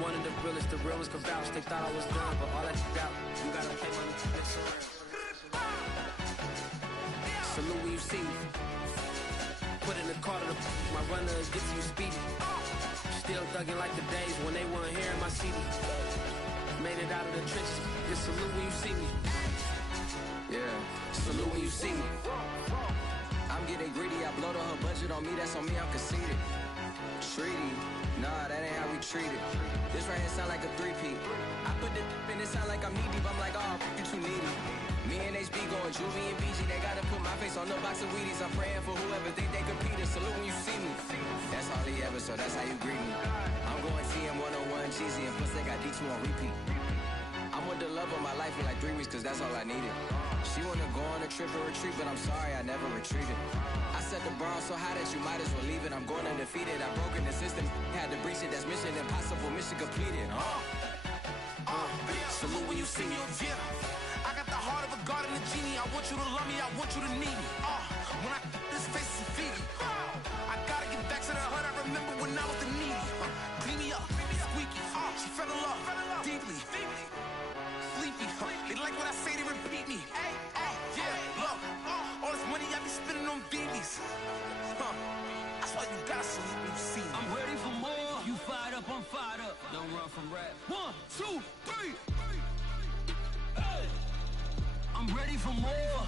one of the realest, the real ones could vouch. They thought I was done, but all that doubt, you gotta pay money to mix around. Salute when you see me. Put in the car to my runner gets you speedy. Still thugging like the days when they weren't hearing my CD. Made it out of the trenches. Just salute when you see me. Yeah, salute when you see me. I'm getting greedy. I blow the whole budget on me. That's on me. I'm conceited. Treaty. Nah, that ain't how we treat it. This right here sound like a three-peat. I put the in it sound like I'm knee deep. I'm like, oh, you too needy. Me and HB going Juvie and BG. They gotta put my face on no box of Wheaties. I'm praying for whoever think they compete. Salute when you see me. That's all he ever, so that's how you greet me. I'm going TM 101 cheesy, and plus they got D2 on repeat. I'm with the love of my life for like 3 weeks, cause that's all I needed. She wanna go on a trip or retreat, but I'm sorry, I never retreated. I set the bar so high that you might as well leave it. I'm going undefeated, I've broken the system. Had to breach it, that's mission impossible, mission completed. Salute when you see me. Yeah, I got the heart of a god and a genie. I want you to love me, I want you to need me. When I this face is feedy. I gotta get back to the hood, I remember when I was the needy. Clean me up, squeaky. She fell in love, deeply. Sleepy, they like what I say, they repeat me. Yeah, look, all this money I be spending on BBs. That's why you gotta salute when you see me. I'm ready for more. You fired up, I'm fired up. Don't run from rap. 1, 2, 3. Hey. I'm ready for more.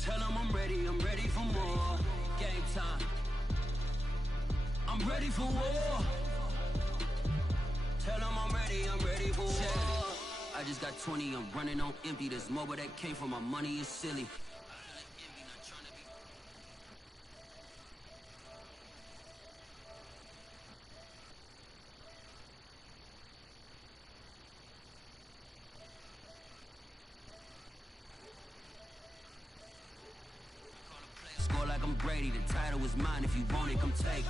Tell them I'm ready for more. Game time. I'm ready for war. Tell them I'm ready for war. I just got 20, I'm running on empty. This mobile that came from my money is silly. Score like I'm Brady, the title is mine. If you want it, come take it.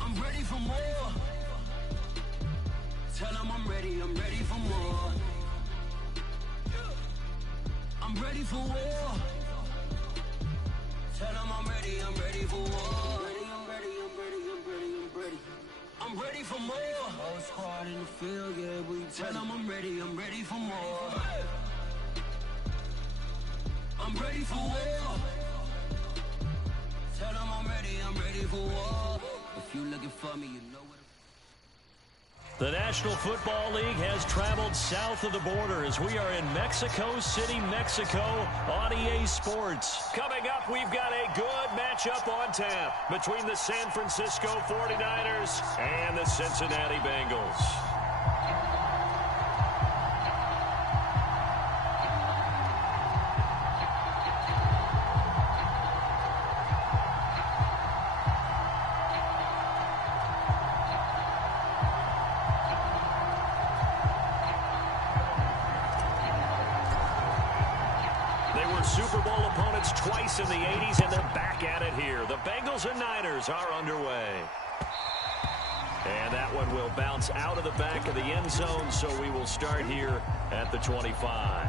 I'm ready for more. Tell them I'm ready for more. I'm ready for war. Tell them I'm ready for war. I'm ready for more. Whole squad in the field, yeah, we tell them I'm ready for more. I'm ready for war. Tell them I'm ready for war. If you looking for me, you know what. The National Football League has traveled south of the border as we are in Mexico City, Mexico on EA Sports. Coming up, we've got a good matchup on tap between the San Francisco 49ers and the Cincinnati Bengals. Super Bowl opponents twice in the 80s, and they're back at it here. The Bengals and Niners are underway. And that one will bounce out of the back of the end zone, so we will start here at the 25.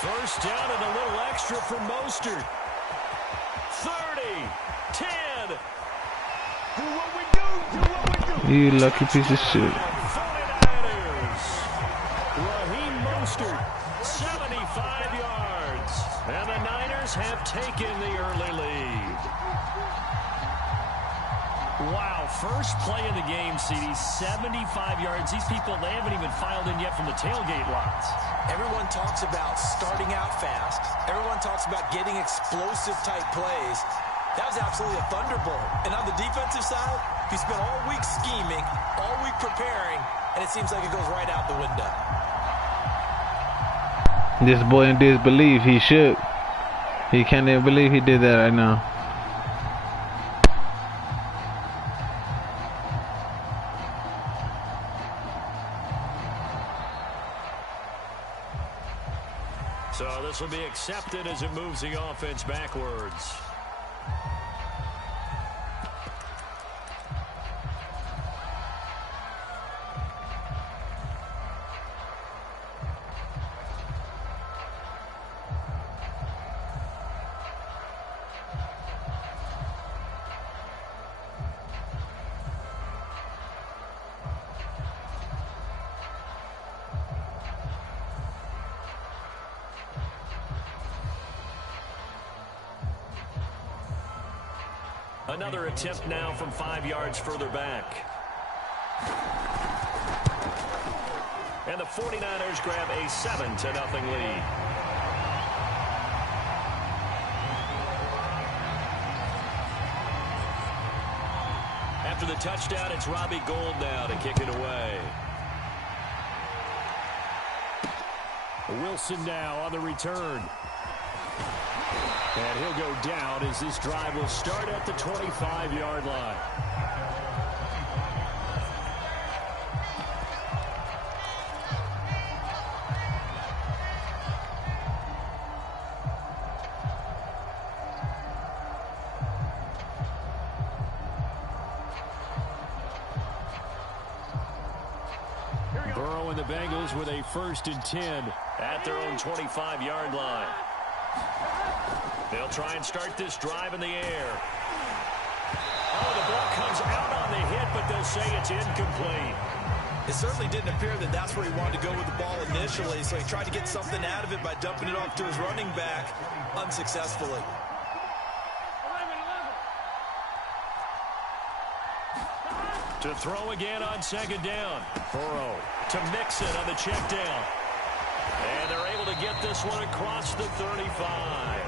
First down and a little extra for Mostert. 30, 10. Do what we do. You lucky piece of shit. 49ers. Raheem Mostert, 75 yards. And the Niners have taken the early lead. Wow, first play of the game, CD, 75 yards. These people, they haven't even filed in yet from the tailgate lots. Everyone talks about starting out fast. Everyone talks about getting explosive-type plays. That was absolutely a thunderbolt. And on the defensive side, he spent all week scheming, all week preparing, and it seems like it goes right out the window. This boy in disbelief, he shook. He can't even believe he did that right now. So this will be accepted as it moves the offense backwards. Another attempt now from 5 yards further back. And the 49ers grab a 7-0 lead. After the touchdown, it's Robbie Gould now to kick it away. Wilson now on the return. And he'll go down as this drive will start at the 25-yard line. Burrow and the Bengals with a 1st and 10 at their own 25-yard line. They'll try and start this drive in the air. Oh, the ball comes out on the hit, but they'll say it's incomplete. It certainly didn't appear that that's where he wanted to go with the ball initially, so he tried to get something out of it by dumping it off to his running back unsuccessfully. To throw again on 2nd down. Burrow to Mixon on the check down. And they're able to get this one across the 35.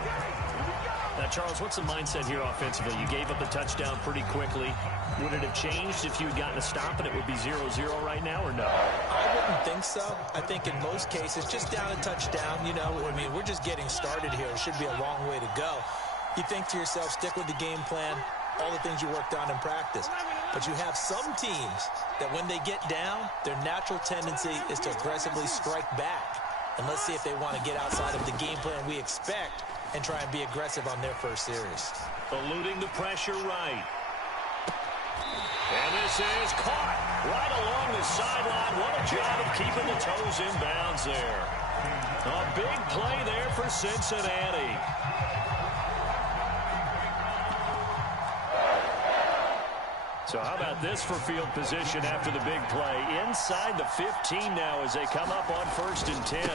Now, Charles, what's the mindset here offensively? You gave up a touchdown pretty quickly. Would it have changed if you had gotten a stop and it would be 0-0 right now, or no? I wouldn't think so. I think in most cases, just down a touchdown, you know, I mean, we're just getting started here. It should be a long way to go. You think to yourself, stick with the game plan, all the things you worked on in practice. But you have some teams that when they get down, their natural tendency is to aggressively strike back. And let's see if they want to get outside of the game plan we expect and try and be aggressive on their first series. Eluding the pressure right. And this is caught right along the sideline. What a job of keeping the toes in bounds there. A big play there for Cincinnati. So how about this for field position after the big play? Inside the 15 now as they come up on 1st and 10.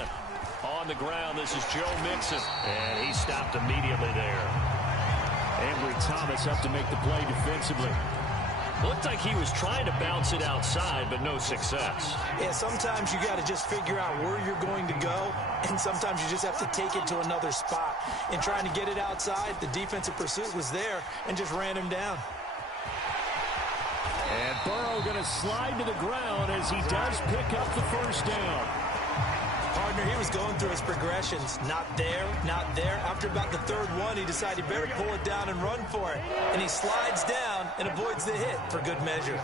On the ground, this is Joe Mixon. And he stopped immediately there. Ambry Thomas up to make the play defensively. Looked like he was trying to bounce it outside, but no success. Yeah, sometimes you got to just figure out where you're going to go, and sometimes you just have to take it to another spot. In trying to get it outside, the defensive pursuit was there and just ran him down. And Burrow going to slide to the ground as he does pick up the 1st down. Partner, he was going through his progressions. Not there, not there. After about the 3rd one, he decided he better pull it down and run for it. And he slides down and avoids the hit for good measure.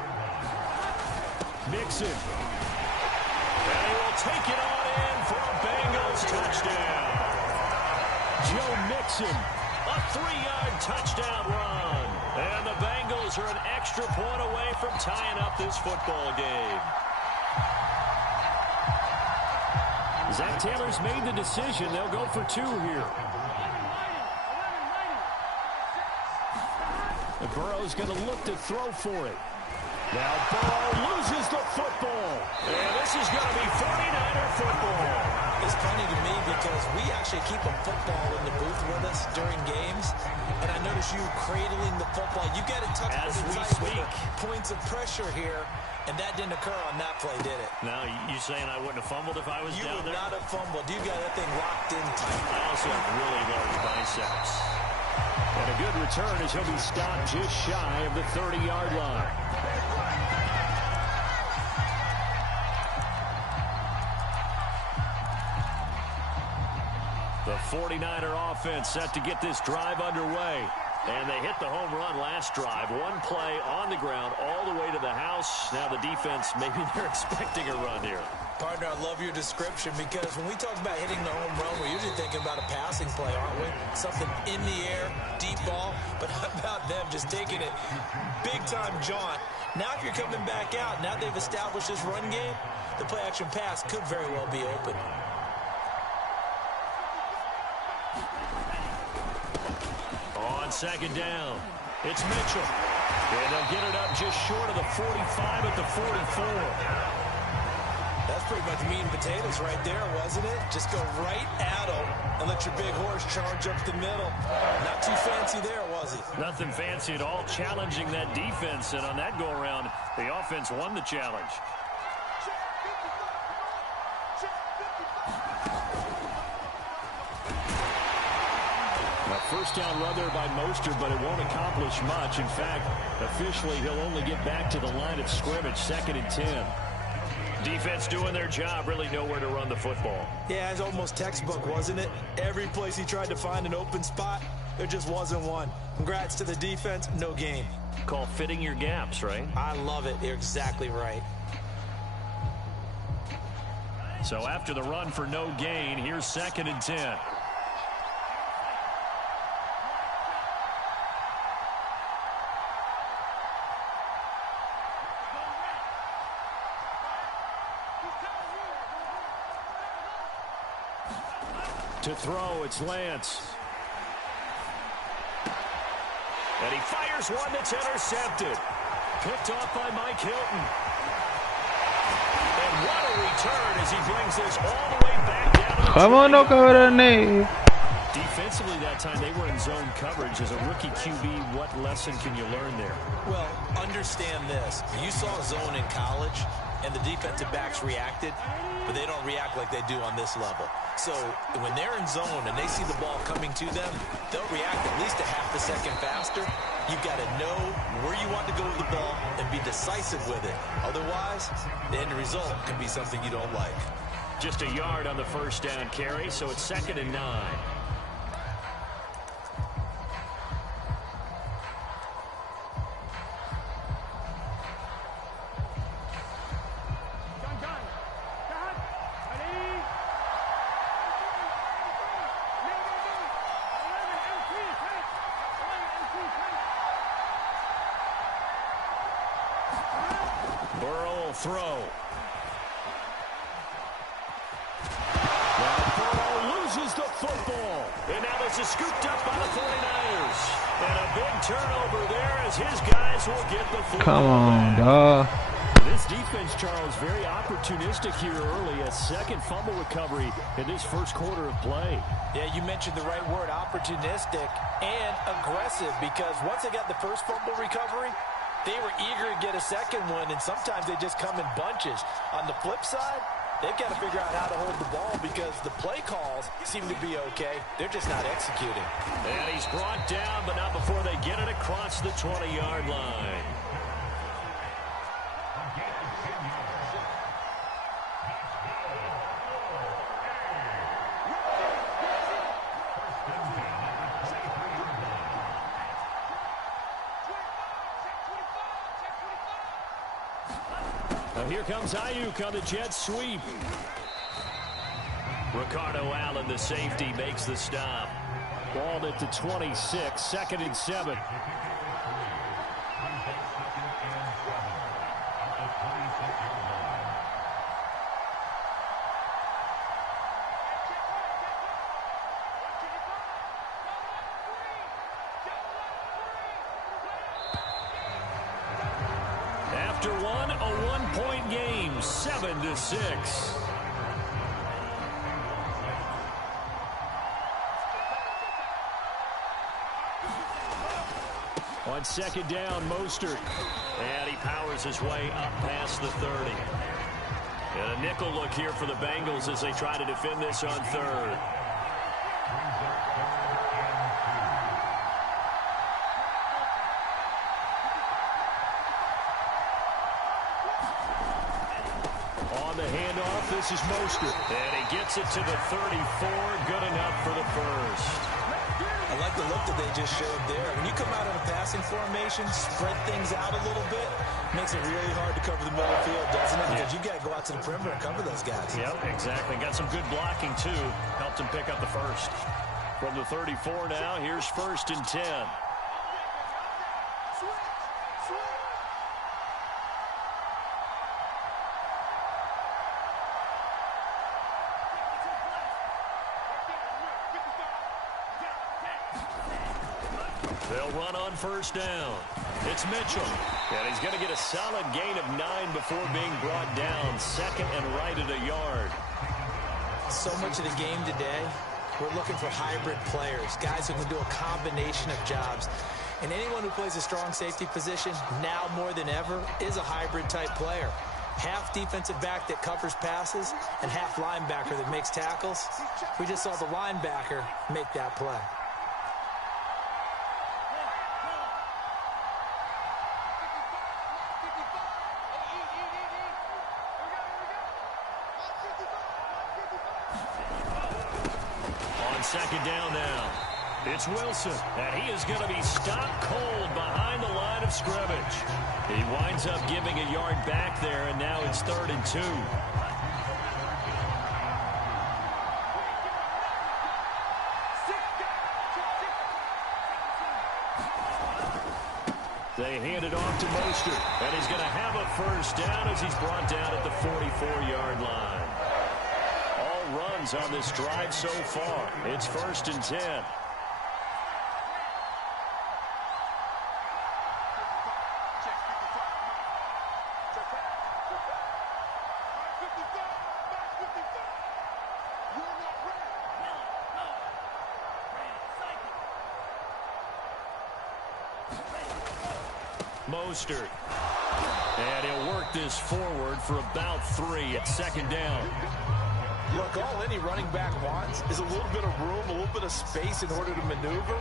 Mixon. And he will take it on in for a Bengals touchdown. Joe Mixon. A 3-yard touchdown run. And the Bengals are an extra point away from tying up this football game. Zach Taylor's made the decision. They'll go for 2 here. And Burrow's going to look to throw for it. Now Burrow loses the football. And this is going to be 49er football. It's funny to me because we actually keep a football in the booth with us during games. And I notice you cradling the football. You got it tucked as we speak. Points of pressure here. And that didn't occur on that play, did it? Now, you saying I wouldn't have fumbled if I was down there? You would not have fumbled. You got that thing locked in tight. I also have really large biceps. And a good return as he'll be stopped just shy of the 30-yard line. The 49er offense set to get this drive underway. And they hit the home run last drive. 1 play on the ground all the way to the house. Now the defense, maybe they're expecting a run here. Partner, I love love your description because when we talk about hitting the home run, we're usually thinking about a passing play, aren't we? Something in the air, deep ball. But how about them just taking it big-time jaunt? Now if you're coming back out, now they've established this run game, the play-action pass could very well be open. On second down, it's Mitchell. And they'll get it up just short of the 45 at the 44. That's pretty much meat and potatoes right there, wasn't it? Just go right at them and let your big horse charge up the middle. Not too fancy there, was he? Nothing fancy at all, challenging that defense. And on that go-around, the offense won the challenge. First down run there by Mostert, but it won't accomplish much. In fact, officially, he'll only get back to the line of scrimmage, 2nd and 10. Defense doing their job, really nowhere to run the football. Yeah, it's almost textbook, wasn't it? Every place he tried to find an open spot, there just wasn't one. Congrats to the defense, no gain. Call fitting your gaps, right? I love it. You're exactly right. So after the run for no gain, here's 2nd and 10. To throw, it's Lance. And he fires one that's intercepted. Picked off by Mike Hilton. And what a return as he brings this all the way back down. Come on, no cover the name. Defensively that time, they were in zone coverage. As a rookie QB, what lesson can you learn there? Well, understand this. You saw zone in college, and the defensive backs reacted, but they don't react like they do on this level. So when they're in zone and they see the ball coming to them, they'll react at least a half a second faster. You've got to know where you want to go with the ball and be decisive with it. Otherwise, the end result can be something you don't like. Just a yard on the first down carry, so it's 2nd and 9. Throw. Now Burrow loses the football. And now this is scooped up by the 49ers. And a big turnover there as his guys will get the football. Come on, dog. This defense, Charles, very opportunistic here early. A second fumble recovery in this first quarter of play. Yeah, you mentioned the right word, opportunistic and aggressive, because once they got the first fumble recovery, they were eager to get a second one, and sometimes they just come in bunches. On the flip side, they've got to figure out how to hold the ball because the play calls seem to be okay. They're just not executing. And he's brought down, but not before they get it across the 20-yard line. Here comes Ayuk on the jet sweep. Ricardo Allen, the safety, makes the stop. Ball at the 26, 2nd and 7. After one, a one-point game, 7-6. On second down, Mostert. And he powers his way up past the 30. And a nickel look here for the Bengals as they try to defend this on third. On the handoff, this is Mostert. And he gets it to the 34. Good enough for the first. I like the look that they just showed there. When you come out in a passing formation, spread things out a little bit, makes it really hard to cover the middle field, doesn't it? Because you got to go out to the perimeter and cover those guys. Yep, exactly. Got some good blocking, too. Helped him pick up the first. From the 34 now, here's 1st and 10. They'll run on 1st down. It's Mitchell. And he's going to get a solid gain of 9 before being brought down. 2nd and right at a yard. So much of the game today, we're looking for hybrid players, guys who can do a combination of jobs. And anyone who plays a strong safety position, now more than ever, is a hybrid type player. Half defensive back that covers passes and half linebacker that makes tackles. We just saw the linebacker make that play. Second down now. It's Wilson, and he is going to be stopped cold behind the line of scrimmage. He winds up giving a yard back there, and now it's 3rd and 2. They hand it off to Mostert, and he's going to have a 1st down as he's brought down at the 44-yard line. Runs on this drive so far. It's 1st and 10. Mostert. And he'll work this forward for about 3 at 2nd down. Look, all any running back wants is a little bit of room, a little bit of space in order to maneuver.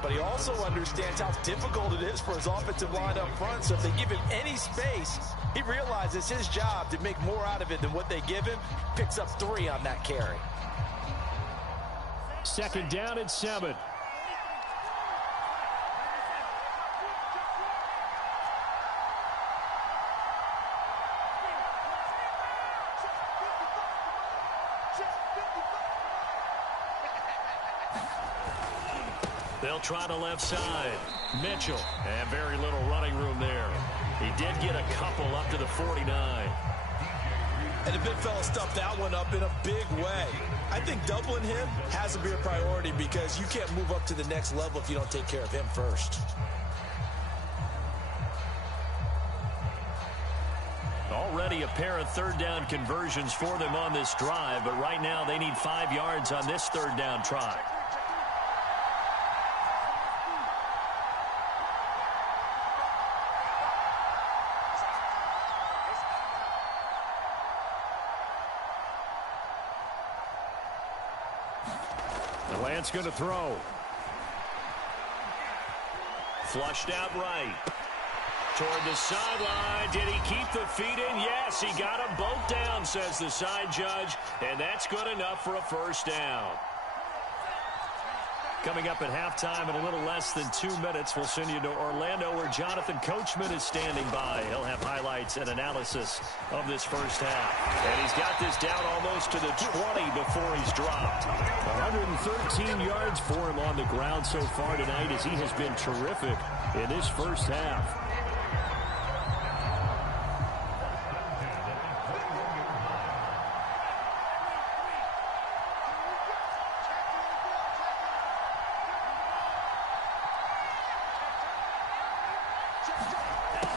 But he also understands how difficult it is for his offensive line up front. So if they give him any space, he realizes his job to make more out of it than what they give him. Picks up 3 on that carry. 2nd down and 7. They'll try the left side. Mitchell, and very little running room there. He did get a couple up to the 49. And the big fella stuffed that one up in a big way. I think doubling him has to be a priority because you can't move up to the next level if you don't take care of him first. Already a pair of 3rd down conversions for them on this drive, but right now they need 5 yards on this 3rd down try. Lance going to throw. Flushed out right. Toward the sideline. Did he keep the feet in? Yes, he got them both down, says the side judge. And that's good enough for a 1st down. Coming up at halftime in a little less than 2 minutes, we'll send you to Orlando where Jonathan Coachman is standing by. He'll have highlights and analysis of this 1st half. And he's got this down almost to the 20 before he's dropped. 113 yards for him on the ground so far tonight as he has been terrific in this 1st half.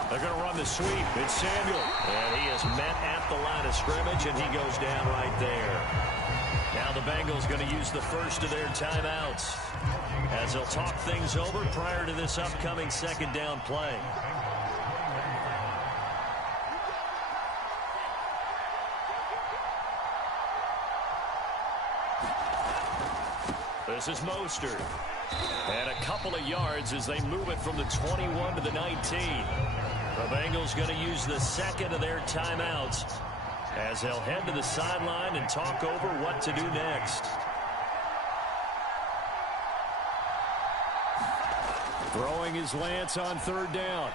They're going to run the sweep. It's Samuel. And he is met at the line of scrimmage, and he goes down right there. Now the Bengals going to use the first of their timeouts as they'll talk things over prior to this upcoming 2nd down play. This is Mostert. And a couple of yards as they move it from the 21 to the 19. The Bengals going to use the 2nd of their timeouts as they'll head to the sideline and talk over what to do next. Throwing his Lance on third down.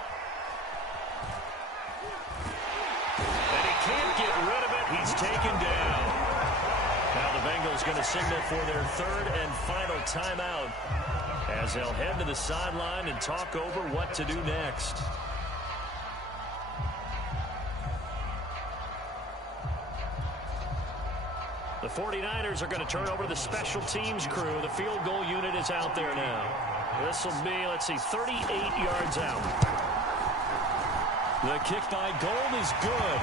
And he can't get rid of it. He's taken down. Now the Bengals going to signal for their third and final timeout as they'll head to the sideline and talk over what to do next. The 49ers are going to turn over to the special teams crew. The field goal unit is out there now. This will be, let's see, 38 yards out. The kick by Gold is good.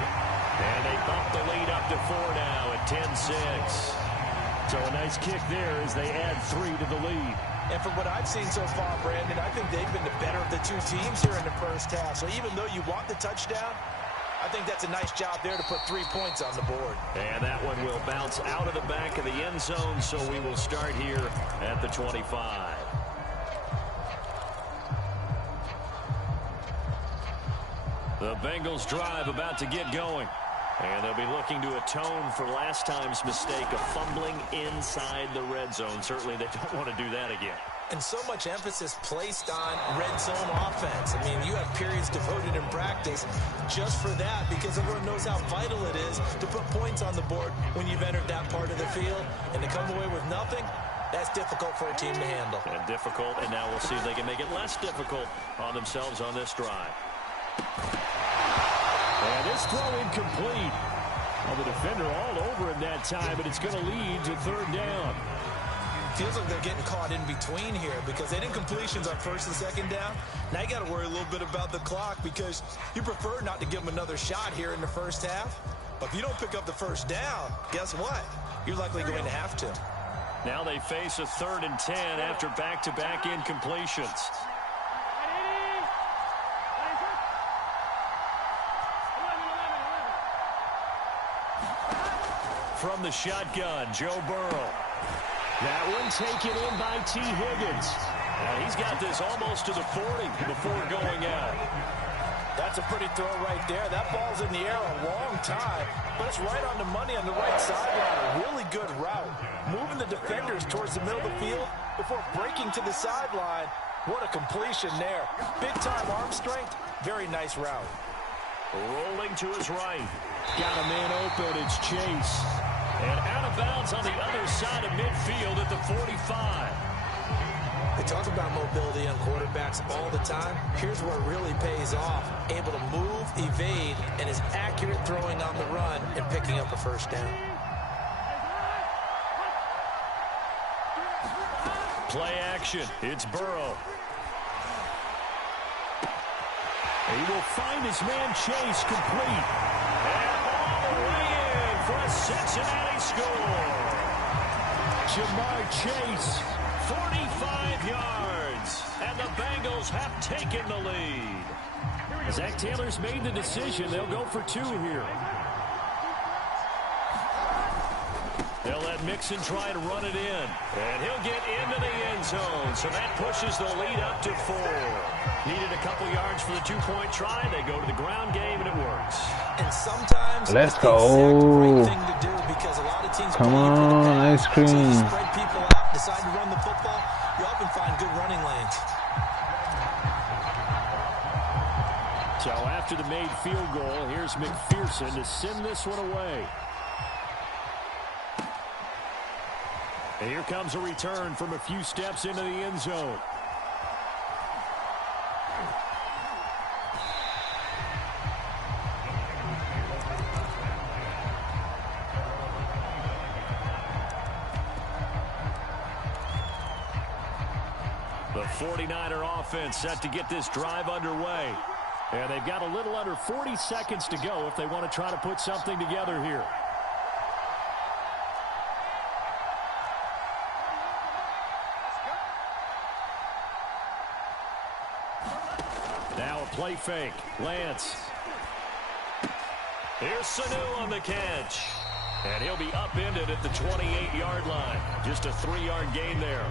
And they bump the lead up to 4 now at 10-6. So a nice kick there as they add 3 to the lead. And from what I've seen so far, Brandon, I think they've been the better of the two teams here in the first half. So even though you want the touchdown, I think that's a nice job there to put 3 points on the board. And that one will bounce out of the back of the end zone, so we will start here at the 25. The Bengals drive about to get going. And they'll be looking to atone for last time's mistake of fumbling inside the red zone. Certainly they don't want to do that again. And so much emphasis placed on red zone offense. I mean, you have periods devoted in practice just for that because everyone knows how vital it is to put points on the board when you've entered that part of the field. And to come away with nothing, that's difficult for a team to handle. And difficult, and now we'll see if they can make it less difficult on themselves on this drive. And this throw incomplete. Well, the defender all over him that time, but it's going to lead to third down. Feels like they're getting caught in between here because they didn't completions on first and second down. Now you got to worry a little bit about the clock because you prefer not to give them another shot here in the first half. But if you don't pick up the first down, guess what? You're likely going to have to. Now they face a 3rd and 10 after back-to-back incompletions. From the shotgun, Joe Burrow. That one taken in by T. Higgins. Now he's got this almost to the 40 before going out. That's a pretty throw right there. That ball's in the air a long time, but it's right on the money on the right sideline. A really good route. Moving the defenders towards the middle of the field before breaking to the sideline. What a completion there. Big-time arm strength. Very nice route. Rolling to his right. Got a man open. It's Chase. And out of bounds on the other side of midfield at the 45. They talk about mobility on quarterbacks all the time. Here's where it really pays off. Able to move, evade, and is accurate throwing on the run and picking up a first down. Play action. It's Burrow. He will find his man Chase complete. And all the way in for a Cincinnati score. Jamar Chase. 45 yards. And the Bengals have taken the lead. Zach Taylor's made the decision. They'll go for 2 here. They'll let Mixon try to run it in. And he'll get into the end zone. So that pushes the lead up to 4. Needed a couple yards for the 2-point try. They go to the ground game, and it works. And sometimes let's it's go. the exact right thing to do because a lot of teams Come on, ice cream. So you spread people out, decide to run the football, you often find good running lanes. So after the made field goal, here's McPherson to send this one away. And here comes a return from a few steps into the end zone. The 49er offense set to get this drive underway. And they've got a little under 40 seconds to go if they want to try to put something together here. Now a play fake. Lance. Here's Sanu on the catch. And he'll be upended at the 28-yard line. Just a 3-yard gain there.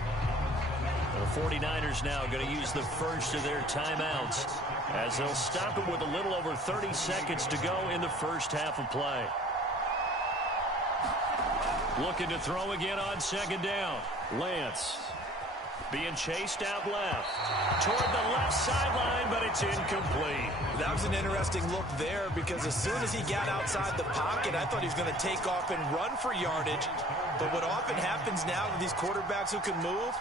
The 49ers now going to use the first of their timeouts as they'll stop it with a little over 30 seconds to go in the first half of play. Looking to throw again on second down. Lance. Being chased out left. Toward the left sideline, but it's incomplete. That was an interesting look there because as soon as he got outside the pocket, I thought he was going to take off and run for yardage. But what often happens now with these quarterbacks who can move,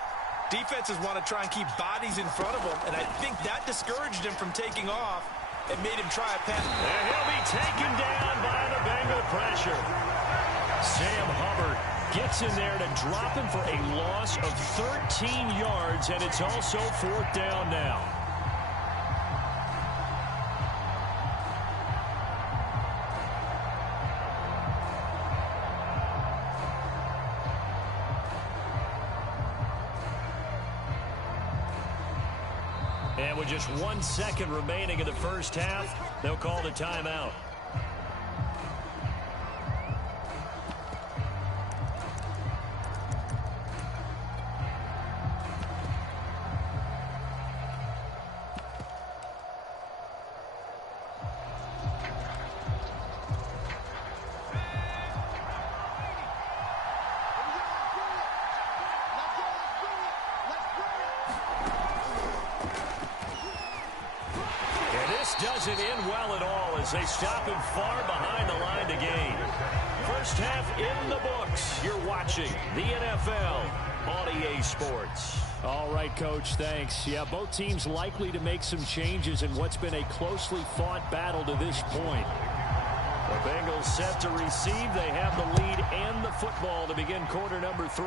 defenses want to try and keep bodies in front of them, and I think that discouraged him from taking off and made him try a pass. And he'll be taken down by the Bengal pressure. Sam Hubbard gets in there to drop him for a loss of 13 yards, and it's also 4th down now. And with just 1 second remaining in the first half, they'll call the timeout. Doesn't end well at all as they stop him far behind the line to gain. First half in the books. You're watching the NFL on EA Sports. All right, Coach, thanks. Yeah, both teams likely to make some changes in what's been a closely fought battle to this point. The Bengals set to receive. They have the lead and the football to begin quarter number 3.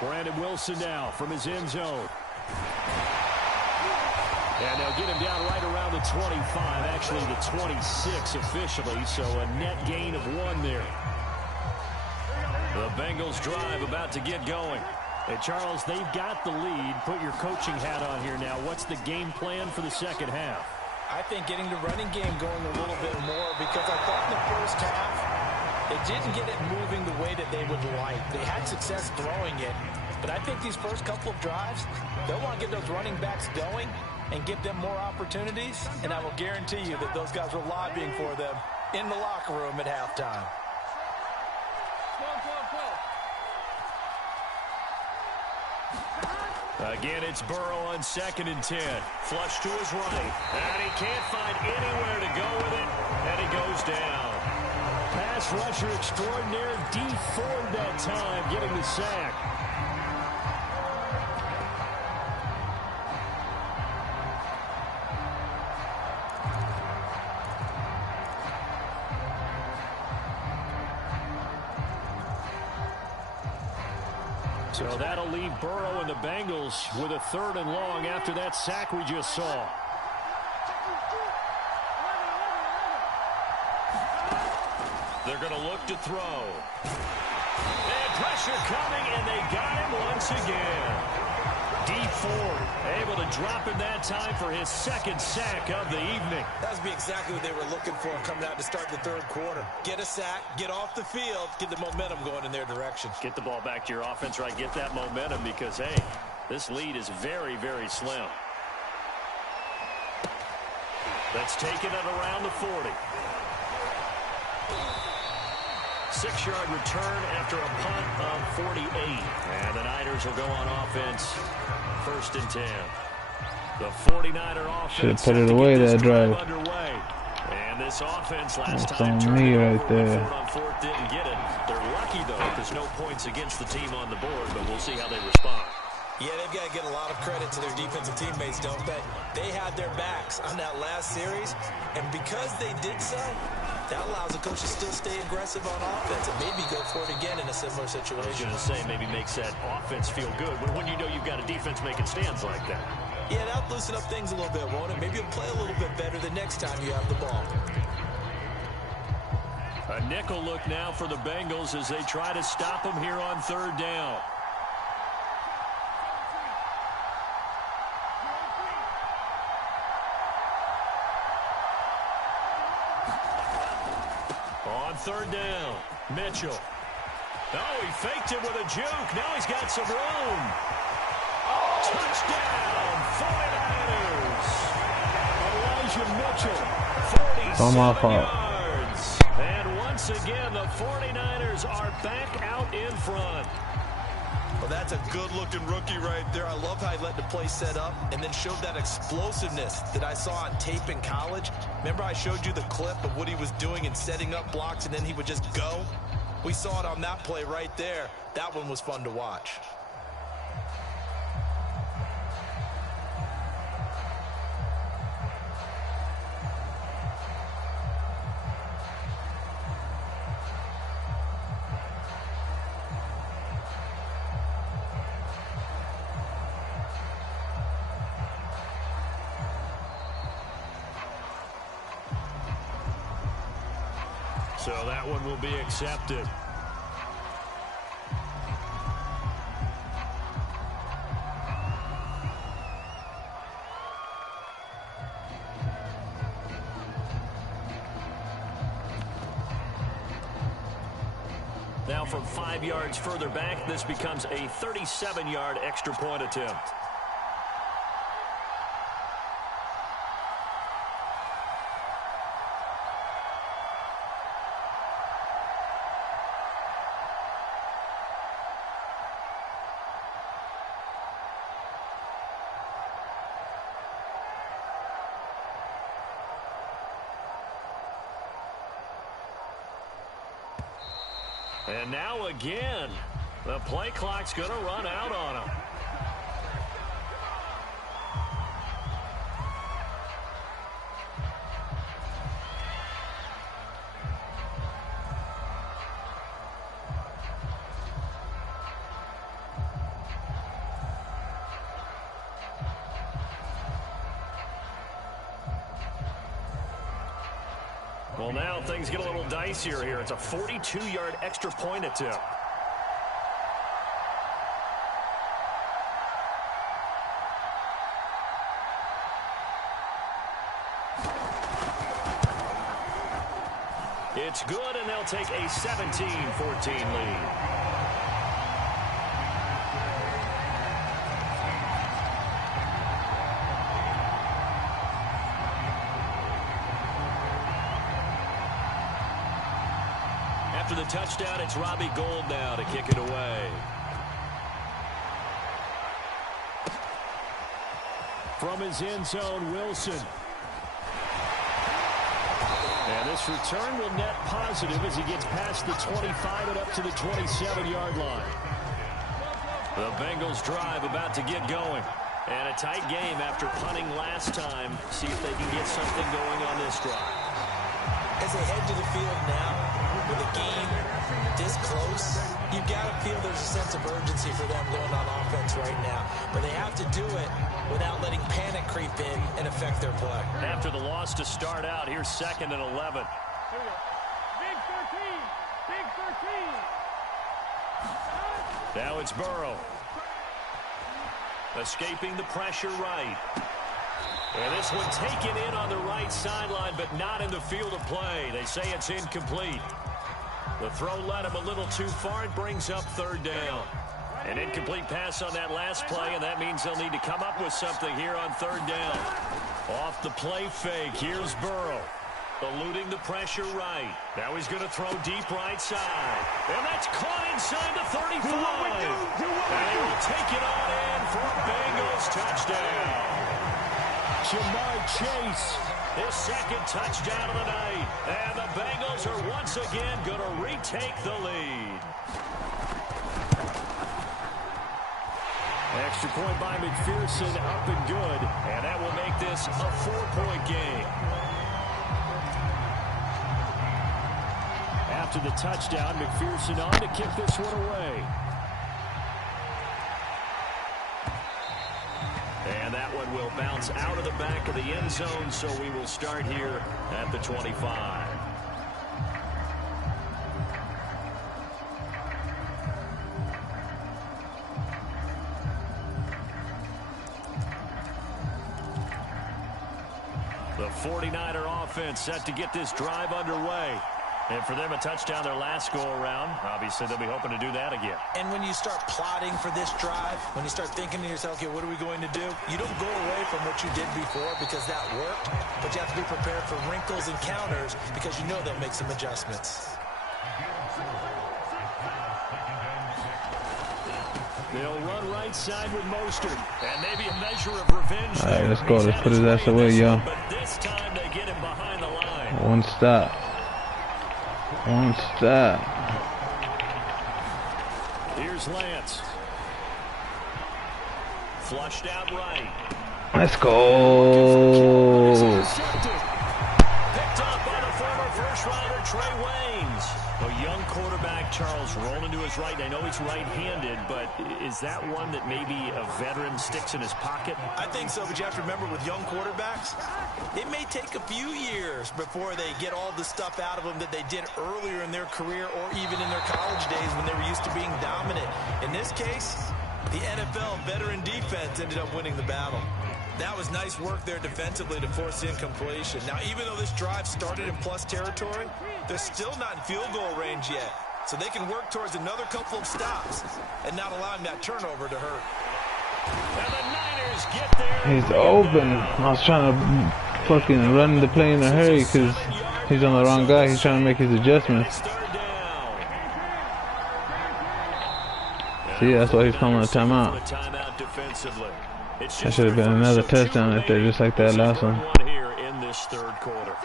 Brandon Wilson now from his end zone. And they'll get him down right around the 25, actually the 26 officially, so a net gain of 1 there. The Bengals drive about to get going. And Charles, they've got the lead. Put your coaching hat on here now. What's the game plan for the second half? I think getting the running game going a little bit more because I thought in the first half they didn't get it moving the way that they would like. They had success throwing it, but I think these first couple of drives, they'll want to get those running backs going and give them more opportunities, and I will guarantee you that those guys were lobbying for them in the locker room at halftime. Again, it's Burrow on 2nd and 10. Flush to his right, and he can't find anywhere to go with it, and he goes down. Pass rusher extraordinaire, D Ford that time, getting the sack. So that'll leave Burrow and the Bengals with a 3rd and long after that sack we just saw. They're going to look to throw. And pressure coming, and they got him once again. D Ford able to drop him that time for his 2nd sack of the evening. That would be exactly what they were looking for coming out to start the 3rd quarter. Get a sack, get off the field, get the momentum going in their direction. Get the ball back to your offense, right? Get that momentum because, hey, this lead is very, very slim. That's taken it around the 40. 6-yard return after a punt of 48. And the Niners will go on offense. 1st and 10. The 49er offense should put it away that drive. Underway. And this offense last That's time on me right there. On 4th didn't get it. They're lucky though. There's no points against the team on the board, but we'll see how they respond. Yeah, they've got to get a lot of credit to their defensive teammates, don't they? They had their backs on that last series, and because they did so, that allows the coach to still stay aggressive on offense and maybe go for it again in a similar situation. I was going to say, maybe makes that offense feel good when you know you've got a defense making stands like that. Yeah, that'll loosen up things a little bit, won't it? Maybe you'll play a little bit better the next time you have the ball. A nickel look now for the Bengals as they try to stop them here on 3rd down. On 3rd down, Mitchell. Oh, he faked it with a juke. Now he's got some room. Touchdown, 49ers. Elijah Mitchell. 47 yards. And once again, the 49ers are back out in front. Well, that's a good-looking rookie right there. I love how he let the play set up and then showed that explosiveness that I saw on tape in college. Remember I showed you the clip of what he was doing and setting up blocks, and then he would just go? We saw it on that play right there. That one was fun to watch. So that one will be accepted. Now from 5 yards further back, this becomes a 37-yard extra point attempt. And now again, the play clock's going to run out on him. Well, now things get a little dicier here. It's a 42-yard extra point attempt. It's good, and they'll take a 17-14 lead. After the touchdown, it's Robbie Gould now to kick it away. From his end zone, Wilson. And this return will net positive as he gets past the 25 and up to the 27-yard line. The Bengals drive about to get going. And a tight game after punting last time. See if they can get something going on this drive. As they head to the field now, with a game this close, you've got to feel there's a sense of urgency for them going on offense right now. But they have to do it without letting panic creep in and affect their play. After the loss to start out, here's 2nd and 11. Here we go. Big 13. Big 13. Now it's Burrow. Escaping the pressure right. And this one taken in on the right sideline, but not in the field of play. They say it's incomplete. The throw led him a little too far. It brings up 3rd down. An incomplete pass on that last play, and that means they'll need to come up with something here on 3rd down. Off the play fake, here's Burrow. Eluding the pressure right. Now he's going to throw deep right side. And that's caught inside the 35. And he will take it on in for a Bengals touchdown. Jamar Chase. His 2nd touchdown of the night. And the Bengals are once again going to retake the lead. Extra point by McPherson, up and good. And that will make this a 4-point game. After the touchdown, McPherson on to kick this one away. And that one will bounce out of the back of the end zone, so we will start here at the 25. The 49er offense set to get this drive underway. And for them, a touchdown their last go-around. Obviously, they'll be hoping to do that again. And when you start plotting for this drive, when you start thinking to yourself, okay, what are we going to do? You don't go away from what you did before because that worked, but you have to be prepared for wrinkles and counters because you know they'll make some adjustments. They'll run right side with Mostert. And maybe a measure of revenge. All right, let's go. Let's put his ass away, y'all. But this time they get him behind the line. One stop. One stop. Here's Lance. Flushed out right. Let's go. Picked up by the former first-rounder Trey Waynes. A young quarterback, Charles, rolling to his right. I know he's right-handed, but is that one that maybe a veteran sticks in his pocket? I think so, but you have to remember with young quarterbacks, it may take a few years before they get all the stuff out of them that they did earlier in their career or even in their college days when they were used to being dominant. In this case, the NFL veteran defense ended up winning the battle. That was nice work there defensively to force the incompletion. Now, even though this drive started in plus territory, they're still not in field goal range yet. So they can work towards another couple of stops and not allowing that turnover to hurt. And the Niners get there. He's open. I was trying to fucking run the play in a hurry because he's on the wrong guy. He's trying to make his adjustments. See, that's why he's calling a timeout. That should have been another touchdown right there, just like that last one. Here in this third quarter.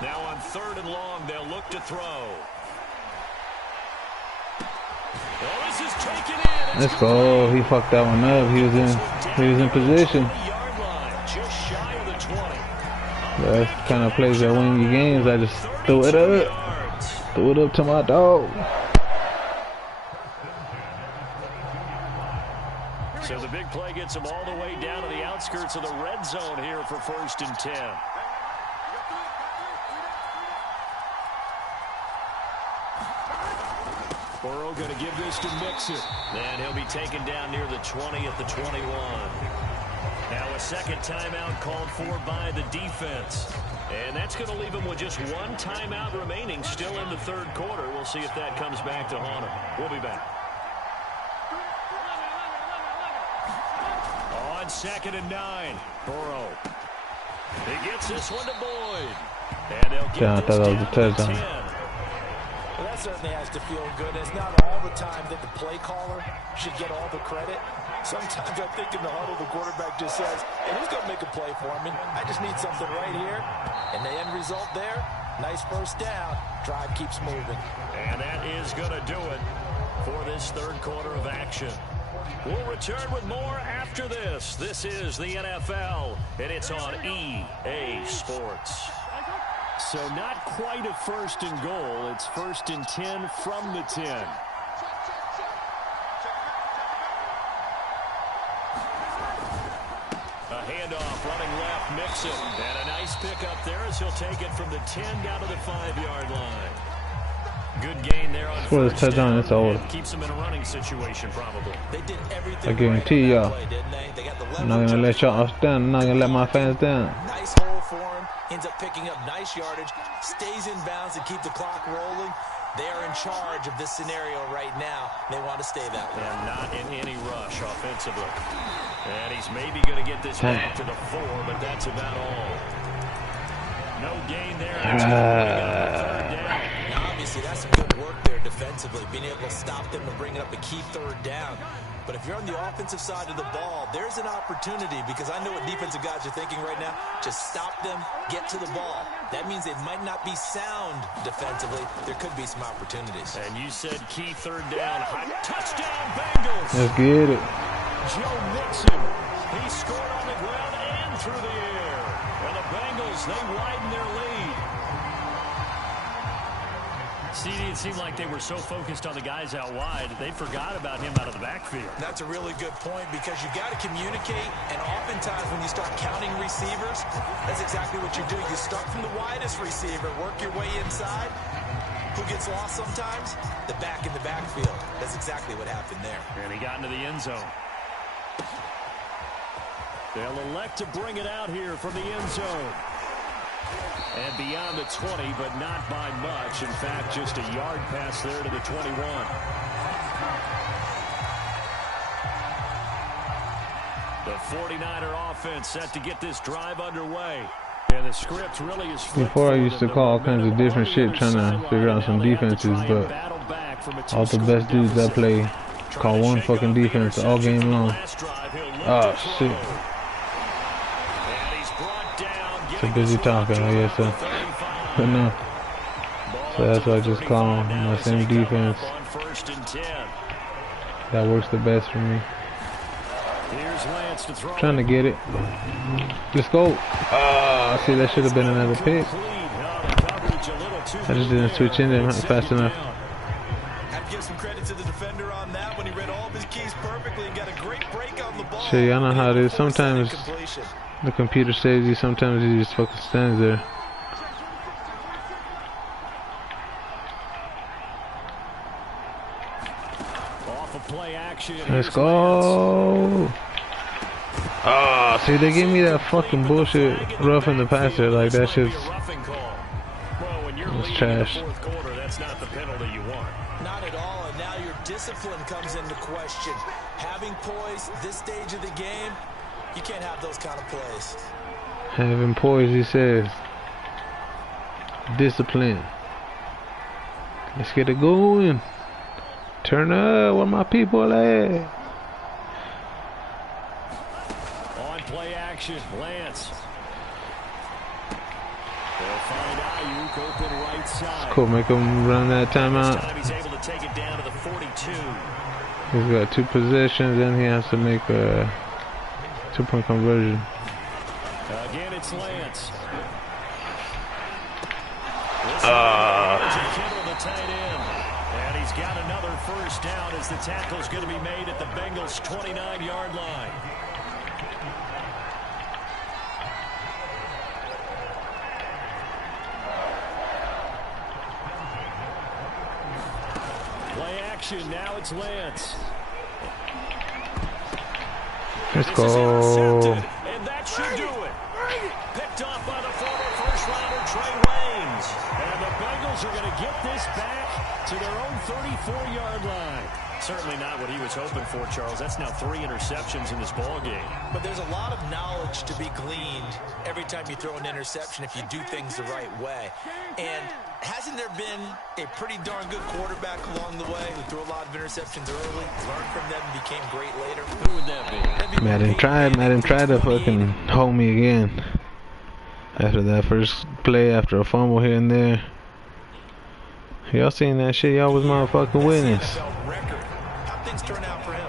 Now on 3rd and long, they'll look to throw. Oh, this is taken in. Let's go. He fucked that one up. He was in position. Just shy of the 20. That's the kind of plays that win you games. I just threw it up. Threw it up to my dog. So the big play gets him all the way down to the outskirts of the red zone here for 1st and 10. Burrow going to give this to Mixon. And he'll be taken down near the 20 at the 21. Now a second timeout called for by the defense. And that's going to leave him with just one timeout remaining still in the third quarter. We'll see if that comes back to haunt him. We'll be back. On 2nd and 9, Burrow. He gets this one to Boyd. And they'll get this down to 10. Well, that certainly has to feel good. It's not all the time that the play caller should get all the credit. Sometimes I think in the huddle, the quarterback just says, hey, who's going to make a play for me? I just need something right here. And the end result there, nice first down. Drive keeps moving. And that is going to do it for this third quarter of action. We'll return with more after this. This is the NFL, and it's on EA Sports. So not quite a 1st and goal. It's 1st and 10 from the 10. A handoff running left, Mixon. And a nice pickup there as he'll take it from the 10 down to the 5-yard line. Good gain there on For the touchdown, it's over. Keeps him in a running situation, probably. They did everything I guarantee y'all. I'm not gonna let y'all stand. I'm not gonna let my fans down. Nice hole for him. Ends up picking up nice yardage. Stays in bounds and keep the clock rolling. They are in charge of this scenario right now. They want to stay that way. And not in any rush offensively. And he's maybe going to get this back to the 4, but that's about all. No gain there. Obviously, that's some good work there defensively, being able to stop them and bring up a key 3rd down. But if you're on the offensive side of the ball, there's an opportunity, because I know what defensive guys are thinking right now. Just stop them, get to the ball. That means they might not be sound defensively. There could be some opportunities. And you said key 3rd down. Touchdown, Bengals. Let's get it. Joe Mixon. He scored on the ground and through the air. And the Bengals, they widen their lead. CD, it seemed like they were so focused on the guys out wide, they forgot about him out of the backfield. That's a really good point, because you got to communicate, and oftentimes when you start counting receivers, that's exactly what you do. You start from the widest receiver, work your way inside. Who gets lost sometimes? The back in the backfield. That's exactly what happened there. And he got into the end zone. They'll elect to bring it out here from the end zone. And beyond the 20, but not by much. In fact, just a yard pass there to the 21. The 49er offense set to get this drive underway. And the script really is Before I used to call all kinds of different shit trying to figure out some defenses, but all the best dudes I play call one fucking defense all game long. Oh shit. It's a busy talker, I guess so. But no. So that's why I just call my same defense. That works the best for me. Trying to get it. Let's go. See, that should have been another pick. I just didn't switch in there fast enough. I'd give some credit to the defender on that when he read all of his keys perfectly and got a great break on the ball. Shit, y'all know how it is. Sometimes the computer saves you, sometimes he just fucking stands there. Let's go. Oh, see, they give me that fucking bullshit roughing the passer. Like, that shit's trash. Not at all, and now your discipline comes into question. Having poise this stage of the game, you can't have those kind of plays. Having poise, he says. Discipline. Let's get it going. Turn up, where my people at? On play action, Lance. They'll find Ayuk open right side. Cool, make him run that timeout. He's able to take it down to the 42. He's got 2 possessions, and he has to make a 2-point conversion. Again, it's Lance. The tight end. And he's got another first down as the tackle's going to be made at the Bengals' 29-yard line. Play action, now it's Lance. Let's go. And that should do it. Picked off by the former first-rounder Trey Waynes. And the Bengals are going to get this back to their own 34-yard line. Certainly not what he was hoping for, Charles. That's now 3 interceptions in this ball game. But there's a lot of knowledge to be gleaned every time you throw an interception if you do things the right way. And hasn't there been a pretty darn good quarterback along the way who threw a lot of interceptions early, learned from them, and became great later? Who would that be? Madden tried to fucking hold me again. After that first play, after a fumble here and there. Y'all seen that shit? Y'all was motherfucking witness. How'd things turn out for him?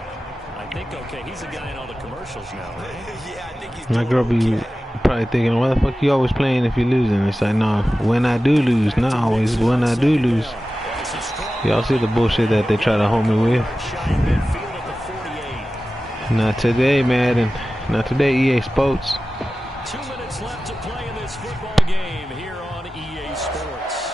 I think okay. He's a guy in all the commercials now, right? Yeah, I think he's My girl be probably thinking, why the fuck you always playing if you losing? It's like, no, when I do lose, not always, but when I do lose. Y'all see the bullshit that they try to hold me with? Not today, Madden. Not today, EA Sports. 2 minutes left to play in this football game here on EA Sports.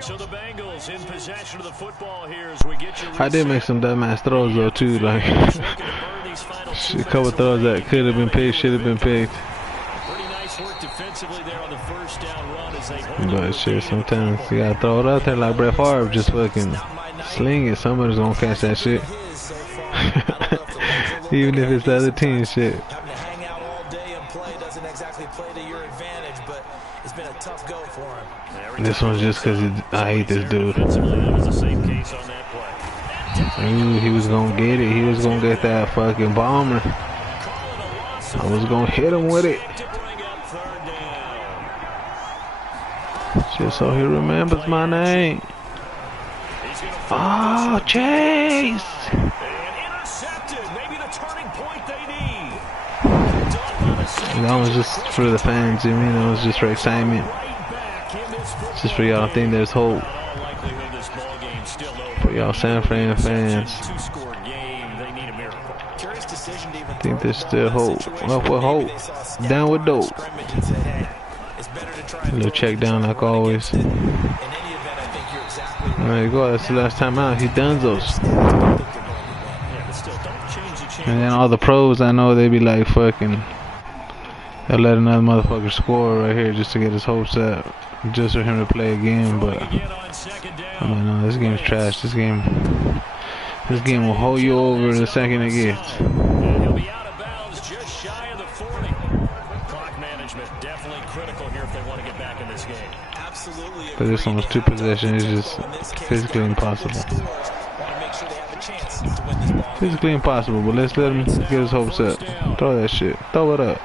So the Bengals in possession of the football here as we get you. I did make some dumbass throws though too, like a couple throws that could have been picked, should have been picked. Pretty nice work defensively there on the first down run as they But shit, sometimes you gotta throw it out there like Brett Favre, just fucking sling it. Somebody's gonna catch that shit. Even if it's the other team shit. Having to hang out all day and play doesn't exactly play to your advantage, but it's been a tough go for him. This one's just because I hate this dude. Ooh, he was gonna get it. He was gonna get that fucking bomber. I was gonna hit him with it. Just so he remembers my name. Oh, Chase! That was just for the fans, you know, it was just for excitement. Just for y'all think there's hope. For y'all San Fran fans. I think there's still hope. Up with hope. Down with dope. A little check down like always. There you go, that's the last time out. He done those. And then all the pros, I know they be like fucking I let another motherfucker score right here just to get his hopes up, just for him to play again. But I'm like, no, this game's trash. This game will hold you over the second it gets. He'll be out of bounds just shy of the 40. Clock management definitely critical here if they want to get back in this game. Absolutely. But this one was 2 possessions. It's just physically impossible. Physically impossible, but let's let him get his hopes up. Throw that shit. Throw it up.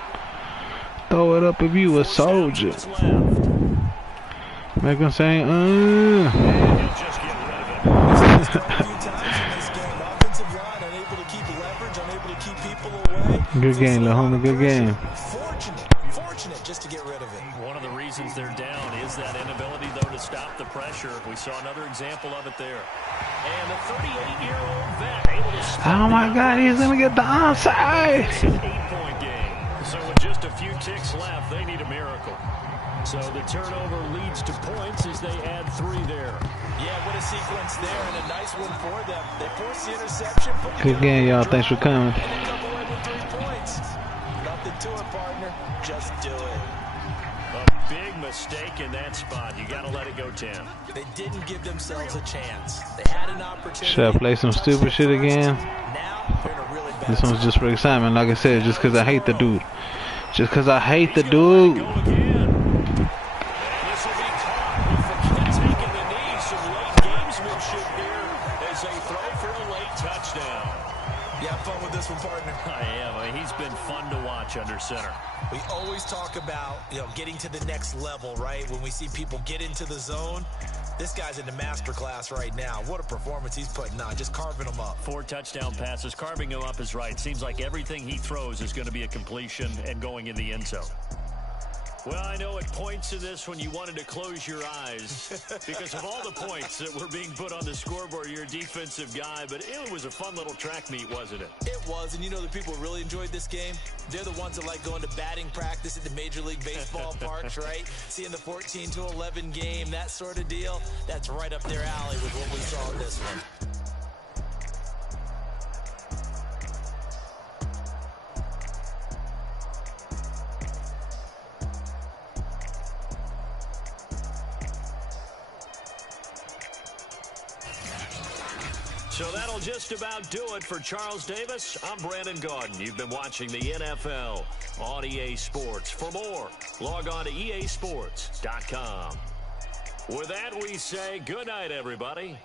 Throw it up if you a soldier. Make him say, Good game, little homie. Good game. Fortunate just to get rid of it. One of the reasons they're down is that inability, though, to stop the pressure. We saw another example of it there. And the 38-year-old vet able to stop. Oh my God, he's gonna get the onside. 8-point game. So with just a few ticks left, they need a miracle. So the turnover leads to points as they add 3 there. Yeah, what a sequence there, and a nice one for them. They forced the interception. Good game, y'all. Thanks for coming. And they come away with 3 points. Nothing to it, partner. Just do it. A big mistake in that spot. You got to let it go 10. They didn't give themselves a chance. They had an opportunity. Should I play some stupid shit again? Now they're in a really bad This one's just for excitement. Like I said, just because I hate the dude. Just because I hate the dude. Under center. We always talk about, getting to the next level, right? When we see people get into the zone, this guy's in the master class right now. What a performance he's putting on, just carving them up. 4 touchdown passes, carving him up is right. Seems like everything he throws is going to be a completion and going in the end zone. Well, I know at points in this when you wanted to close your eyes because of all the points that were being put on the scoreboard. You're a defensive guy, but it was a fun little track meet, wasn't it? It was, and the people who really enjoyed this game? They're the ones that like going to batting practice at the Major League Baseball parks, right? Seeing the 14-11 game, that sort of deal. That's right up their alley with what we saw in this one. So that'll just about do it for Charles Davis. I'm Brandon Gaudin. You've been watching the NFL on EA Sports. For more, log on to easports.com. With that, we say good night, everybody.